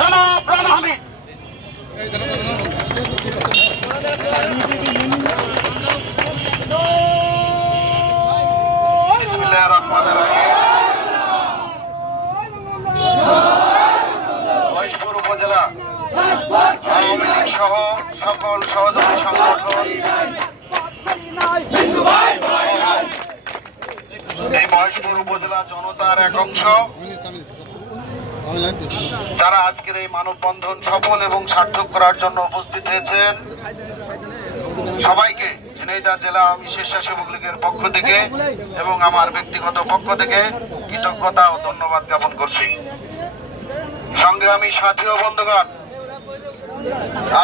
জনাব রানা হামিদ। বিসমিল্লাহির রহমানির রহিম। মহেশপুর উপজেলা আওয়ামী লীগ সহ সকল সহযোগী সংগঠন এই মহেশপুর উপজেলা জনতার এক অংশ যারা আজকের এই মানববন্ধন সফল এবং সার্থক করার জন্য উপস্থিত হয়েছেন, সবাইকে ঝিনাইদহ জেলা আওয়ামী স্বেচ্ছাসেবক লীগের পক্ষ থেকে এবং আমার ব্যক্তিগত পক্ষ থেকে কৃতজ্ঞতা ও ধন্যবাদ জ্ঞাপন করছি। সংগ্রামী সাথী ও বন্ধুগণ,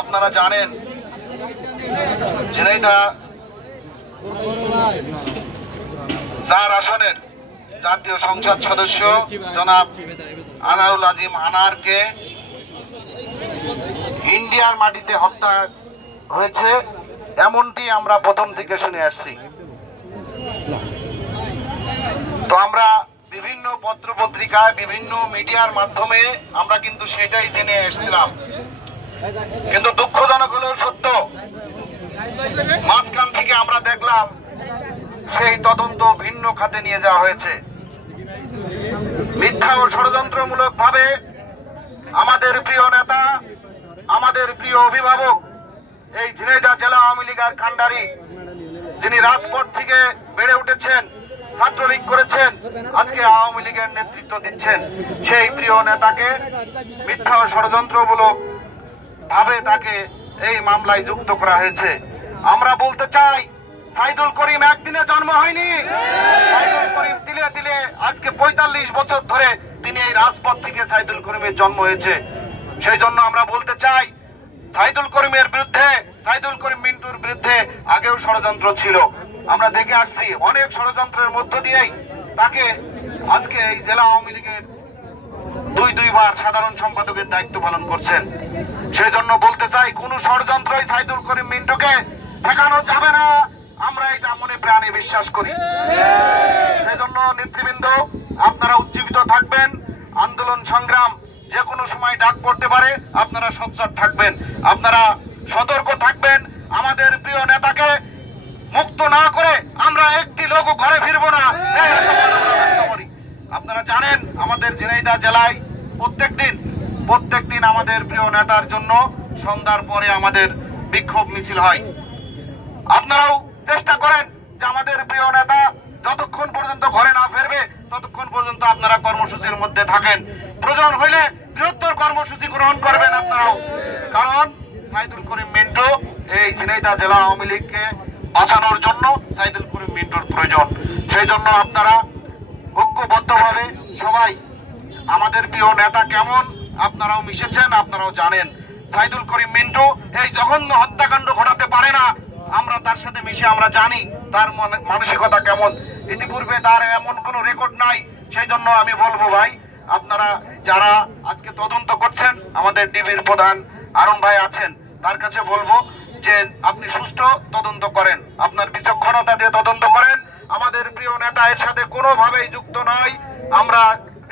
আপনারা জানেন ঝিনাইদহ 4 আসনের জাতীয় সংসদ সদস্য জনাব আনারুল আজিম আনারকে ইন্ডিয়ার মাটিতে হত্যা হয়েছে, এমনটি আমরা প্রথম থেকে শুনে আসছি। তো আমরা বিভিন্ন পত্র পত্রিকায় বিভিন্ন মিডিয়ার মাধ্যমে আমরা কিন্তু সেটাই জেনে এসেছিলাম, কিন্তু দুঃখজনক হলেও সত্য, মাঝখান থেকে আমরা দেখলাম সেই তদন্ত ভিন্ন খাতে নিয়ে যাওয়া হয়েছে। মিথ্যা ও ষড়যন্ত্রমূলক ভাবে আমাদের প্রিয় নেতা, আমাদের প্রিয় অভিভাবক, এই ঝিনাইদহ জেলা আওয়ামী লীগের কান্ডারি, যিনি রাজপথ থেকে বেড়ে উঠেছেন, ছাত্রলীগ করেছেন, আজকে আওয়ামী লীগের নেতৃত্ব দিচ্ছেন, সেই প্রিয় নেতাকে মিথ্যা ও ষড়যন্ত্রমূলক ভাবে তাকে এই মামলায় যুক্ত করা হয়েছে। আমরা বলতে চাই, সাইদুল করিম একদিনে জন্ম হয়নি। সাইদুল করিম তিলে তিলে আজকে 45 বছর ধরে তিনি এই রাজপথ থেকে সাইদুল করিমের জন্ম হয়েছে। সেই জন্য আমরা বলতে চাই, সাইদুল করিমের বিরুদ্ধে, সাইদুল করিম মিন্টুর বিরুদ্ধে আগেও ষড়যন্ত্র ছিল, আমরা দেখে আসছি। অনেক ষড়যন্ত্রের মধ্য দিয়েই তাকে আজকে এই জেলা আওয়ামী লীগের দুইবার সাধারণ সম্পাদকের দায়িত্ব পালন করছেন। সেই জন্য বলতে চাই, কোন ষড়যন্ত্রই সাইদুল করিম মিন্টুকে ঠেকানো যাবে না, আমরা এটা মনে প্রাণে বিশ্বাস করি। সেই জন্য নেতৃবৃন্দ, আপনারা উজ্জীবিত থাকবেন। আন্দোলন সংগ্রাম যে কোনো সময় ডাক পড়তে পারে, আপনারা সোচ্চার থাকবেন, আপনারা সতর্ক থাকবেন। আমাদের প্রিয় নেতাকে মুক্ত না করে আমরা একটি লোকও ঘরে ফিরবো না। আপনারা জানেন, আমাদের ঝিনাইদহ জেলায় প্রত্যেক দিন আমাদের প্রিয় নেতার জন্য সন্ধ্যার পরে আমাদের বিক্ষোভ মিছিল হয়। আপনারাও চেষ্টা করেন যে আমাদের প্রিয় নেতা যতক্ষণ পর্যন্ত ঘরে না ফিরবে ততক্ষণ পর্যন্ত আপনারা কর্মসূচির মধ্যে থাকেন। প্রয়োজন হইলে বৃহত্তর কর্মসূচি গ্রহণ করবেন আপনারাও, কারণ সাইদুল করিম মিন্টু এই ঝিনাইদহ জেলা আওয়ামী লীগকে বাঁচানোর জন্য সাইদুল করিম মিন্টুর প্রয়োজন। সেই জন্য আপনারা ঐক্যবদ্ধভাবে সবাই, আমাদের প্রিয় নেতা কেমন আপনারাও মিশেছেন, আপনারাও জানেন। সাইদুল করিম মিন্টু এই জঘন্য হত্যাকাণ্ড ঘটাতে পারে না, আমরা তার সাথে মিশে আমরা জানি তার মানসিকতা কেমন। ইতিপূর্বে তার এমন কোনো রেকর্ড নাই। সেই জন্য আমি বলবো ভাই, আপনারা যারা আজকে তদন্ত করছেন, আমাদের ডিবির প্রধান আরুন ভাই আছেন, তার কাছে বলবো যে আপনি সুষ্ঠু তদন্ত করেন, আপনার বিচক্ষণতা দিয়ে তদন্ত করেন। আমাদের প্রিয় নেতা এর সাথে কোনোভাবেই যুক্ত নয়, আমরা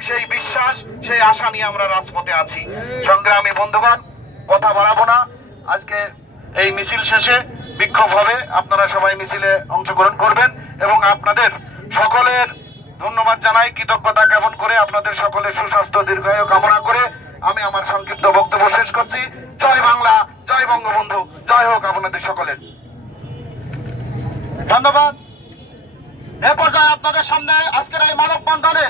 সেই বিশ্বাস, সেই আশা নিয়ে আমরা রাজপথে আছি। সংগ্রামী বন্ধুগণ, কথা বাড়াবো না। আজকে এই মিছিল শেষে বিক্ষোভ হবে, আপনারা সবাই মিছিলে অংশগ্রহণ করবেন এবং আপনাদের সকলের ধন্যবাদ জানাই, কৃতজ্ঞতা জ্ঞাপন করে আপনাদের সকলের সুস্বাস্থ্য দীর্ঘায়ু কামনা করে আমি আমার সংক্ষিপ্ত বক্তব্য শেষ করছি। জয় বাংলা, জয় বঙ্গবন্ধু, জয় হোক আপনাদের সকলের। ধন্যবাদ। এ পর্যায়ে আপনাদের সামনে আজকের এই মানববন্ধনে